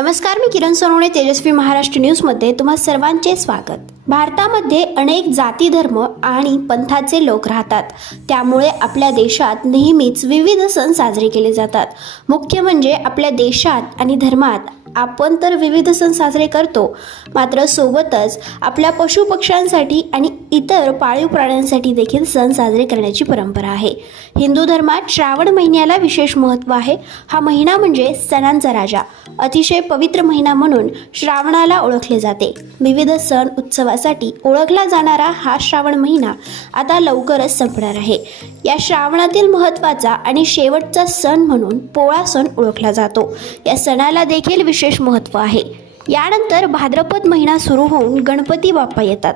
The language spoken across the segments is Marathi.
नमस्कार मी किरण सोनवणे तेजस्वी महाराष्ट्र न्यूजमध्ये तुम्हा सर्वांचे स्वागत. भारतामध्ये अनेक जाती धर्म आणि पंथाचे लोक राहतात. त्यामुळे आपल्या देशात नेहमीच विविध सण साजरे केले जातात. मुख्य म्हणजे आपल्या देशात आणि धर्मात आपण तर विविध सण साजरे करतो मात्र सोबतच आपल्या पशुपक्ष्यांसाठी आणि इतर पाळीव प्राण्यांसाठी देखील सण साजरे करण्याची परंपरा आहे. हिंदू धर्मात श्रावण महिन्याला विशेष महत्त्व आहे. हा महिना म्हणजे सणांचा राजा. अतिशय पवित्र महिना म्हणून श्रावणाला ओळखले जाते. विविध सण उत्सवासाठी ओळखला जाणारा हा श्रावण महिना आता लवकरच संपणार आहे. या श्रावणातील महत्त्वाचा आणि शेवटचा सण म्हणून पोळा सण ओळखला जातो. या सणाला देखील विशेष विशेष महत्त्व आहे. यानंतर भाद्रपद महिना सुरू होऊन गणपती बाप्पा येतात.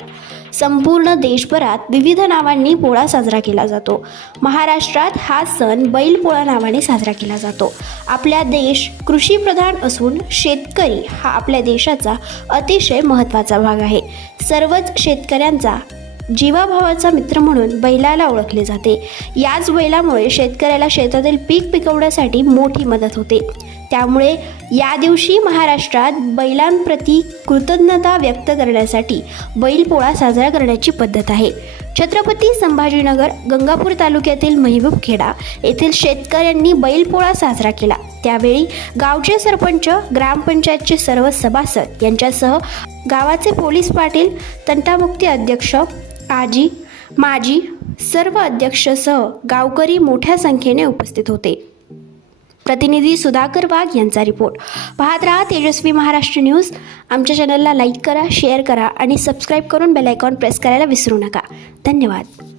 संपूर्ण देशभरात विविध नावांनी पोळा साजरा केला जातो. महाराष्ट्रात हा सण बैलपोळा नावाने साजरा केला जातो. आपला देश कृषीप्रधान असून शेतकरी हा आपल्या देशाचा अतिशय महत्त्वाचा भाग आहे. सर्वच शेतकऱ्यांचा जीवाभावाचा मित्र म्हणून बैलाला ओळखले जाते. याच बैलामुळे शेतकऱ्याला शेतातील पीक पिकवण्यासाठी मोठी मदत होते. त्यामुळे या दिवशी महाराष्ट्रात बैलांप्रती कृतज्ञता व्यक्त करण्यासाठी बैलपोळा साजरा करण्याची पद्धत आहे. छत्रपती संभाजीनगर गंगापूर तालुक्यातील महबूबखेडा येथील शेतकऱ्यांनी बैलपोळा साजरा केला. त्यावेळी गावचे सरपंच ग्रामपंचायतचे सर्व सभासद यांच्यासह गावाचे पोलीस पाटील तंटामुक्ती अध्यक्ष आजी माजी सर्व अध्यक्षसह गावकरी मोठ्या संख्येने उपस्थित होते. प्रतिनिधी सुधाकर वाघ यांचा रिपोर्ट. पाहत राहा तेजस्वी महाराष्ट्र न्यूज. आमच्या चॅनलला लाईक करा शेअर करा आणि सबस्क्राईब करून बेल आयकॉन प्रेस करायला विसरू नका. धन्यवाद.